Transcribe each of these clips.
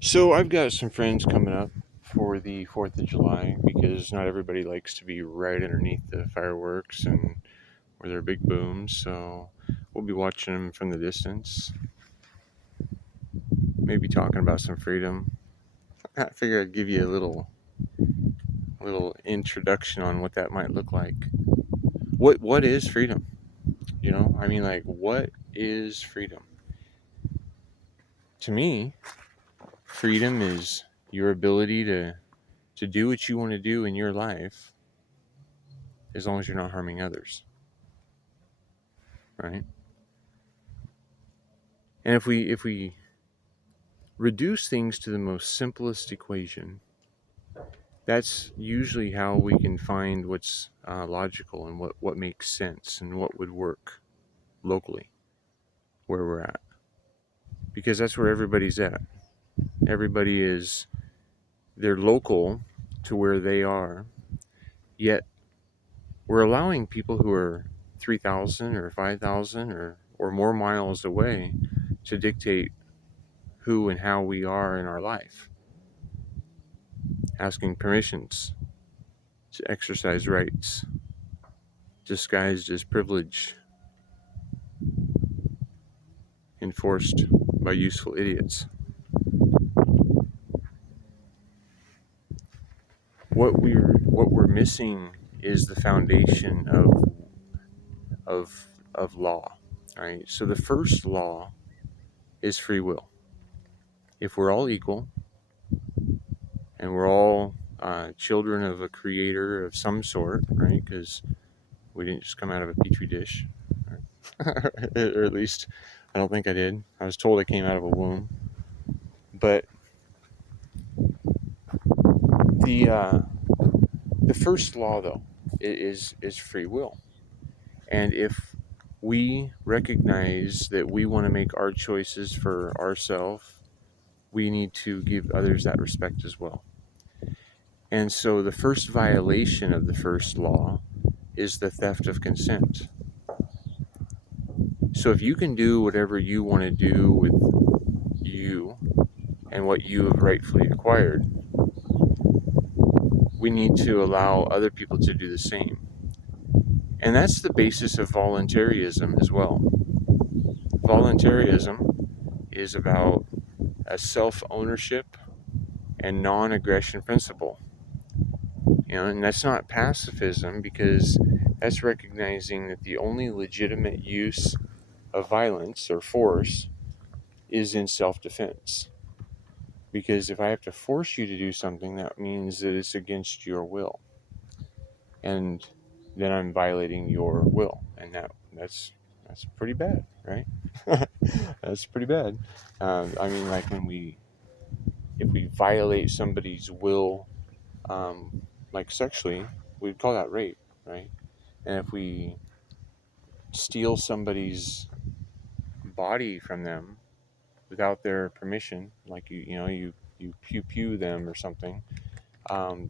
So I've got some friends coming up for the 4th of July because not everybody likes to be right underneath the fireworks and where they're big booms. So we'll be watching them from the distance, maybe talking about some freedom. I figure I'd give you a little introduction on what that might look like. What is freedom? I mean, like, what is freedom? To me, freedom is your ability to do what you want to do in your life as long as you're not harming others, right? And if we reduce things to the most simplest equation, that's usually how we can find what's logical and what makes sense and what would work locally where we're at. Because that's where everybody's at. Everybody is, they're local to where they are, yet we're allowing people who are 3,000 or 5,000 or more miles away to dictate who and how we are in our life, asking permissions to exercise rights disguised as privilege, enforced by useful idiots. What we're missing is the foundation of law. Right? So the first law is free will. If we're all equal and we're all children of a creator of some sort, right? Because we didn't just come out of a petri dish, right? Or at least I don't think I did. I was told I came out of a womb, but the the first law though is free will, and if we recognize that we want to make our choices for ourselves, we need to give others that respect as well. And so the first violation of the first law is the theft of consent. So if you can do whatever you want to do with you and what you have rightfully acquired, we need to allow other people to do the same. And that's the basis of voluntarism as well. Voluntarism is about a self ownership and non aggression principle. And that's not pacifism, because that's recognizing that the only legitimate use of violence or force is in self defense. Because if I have to force you to do something, that means that it's against your will. And then I'm violating your will. And that's pretty bad, right? That's pretty bad. I mean, like if we violate somebody's will, like sexually, we'd call that rape, right? And if we steal somebody's body from them without their permission, like you pew pew them or something,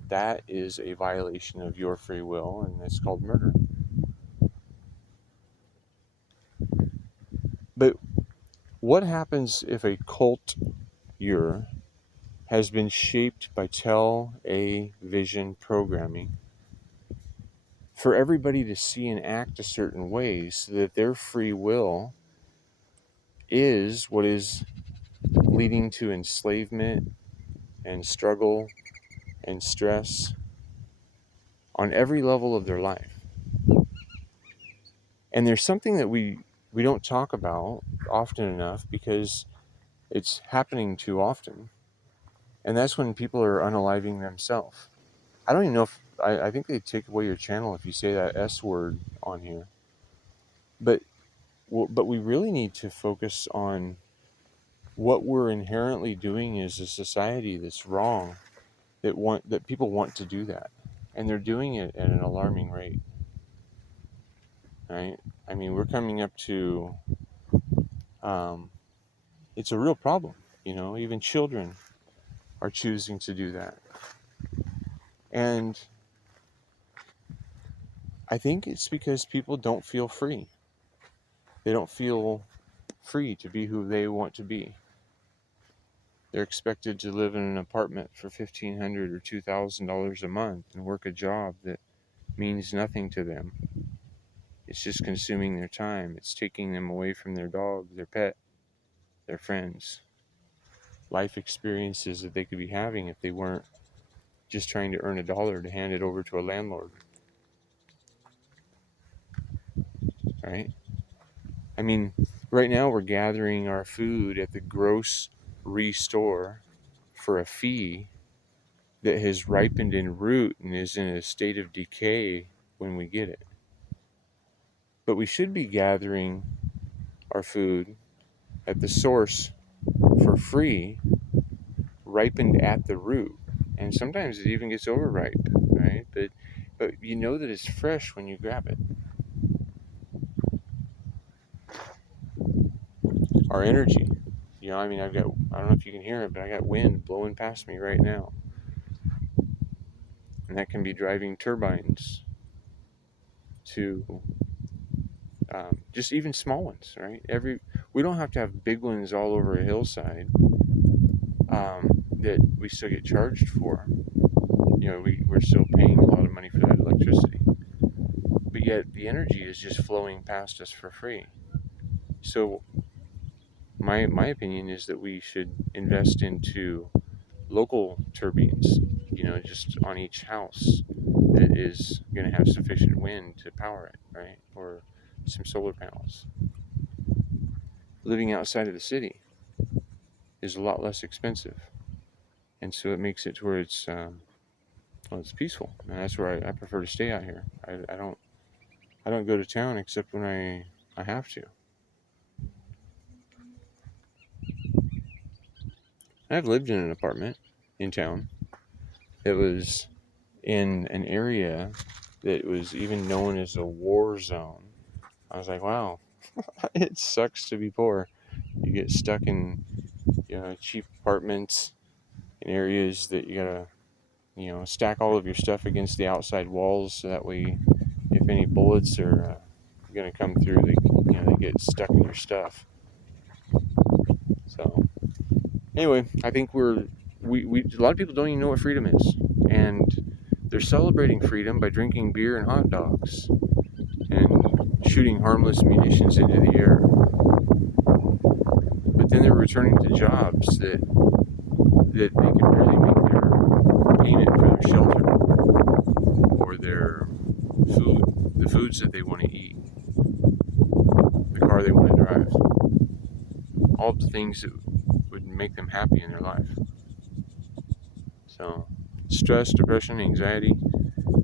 that is a violation of your free will, and it's called murder. But what happens if a culture has been shaped by tell a vision programming for everybody to see and act a certain way so that their free will is what is leading to enslavement and struggle and stress on every level of their life? And there's something that we don't talk about often enough because it's happening too often, and that's when people are unaliving themselves. I don't even know if I think they take away your channel if you say that S word on here. But but we really need to focus on what we're inherently doing as a society that's wrong. That people want to do that, and they're doing it at an alarming rate. Right? I mean, we're coming up to um, it's a real problem. Even children are choosing to do that, and I think it's because people don't feel free. They don't feel free to be who they want to be. They're expected to live in an apartment for $1,500 or $2,000 a month and work a job that means nothing to them. It's just consuming their time. It's taking them away from their dog, their pet, their friends, life experiences that they could be having if they weren't just trying to earn $1 to hand it over to a landlord. Right? I mean, right now we're gathering our food at the grocery store for a fee that has ripened in root and is in a state of decay when we get it. But we should be gathering our food at the source for free, ripened at the root. And sometimes it even gets overripe, right? But you know that it's fresh when you grab it. Our energy, I mean, I don't know if you can hear it, but I got wind blowing past me right now. And that can be driving turbines to just even small ones, right? We don't have to have big ones all over a hillside that we still get charged for. We're still paying a lot of money for that electricity. But yet the energy is just flowing past us for free. So my opinion is that we should invest into local turbines, just on each house that is going to have sufficient wind to power it, right? Or some solar panels. Living outside of the city is a lot less expensive, and so it makes it to where it's peaceful, and that's where I prefer to stay out here. I don't go to town except when I have to. I've lived in an apartment in town that was in an area that was even known as a war zone. I was like, wow, it sucks to be poor. You get stuck in cheap apartments in areas that you gotta stack all of your stuff against the outside walls, so that way if any bullets are gonna come through, they get stuck in your stuff. So anyway, I think we a lot of people don't even know what freedom is, and they're celebrating freedom by drinking beer and hot dogs and shooting harmless munitions into the air. But then they're returning to jobs that they can barely make their payment for their shelter or their food, the foods that they want to eat, the car they want to drive, all the things that would make them happy in their life. So stress, depression, anxiety,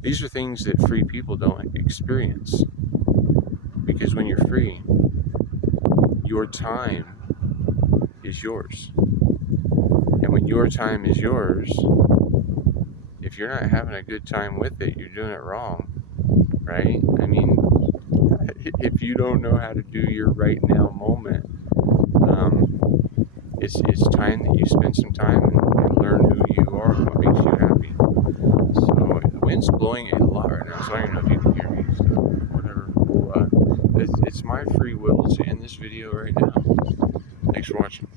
these are things that free people don't experience, because when you're free, your time is yours. And when your time is yours, if you're not having a good time with it, you're doing it wrong, right? I mean, if you don't know how to do your right now moment, it's time that you spend some time and learn who you are and what makes you happy. So the wind's blowing a lot right now, so I don't know if you can hear me. So whatever. It's my free will to end this video right now. Thanks for watching.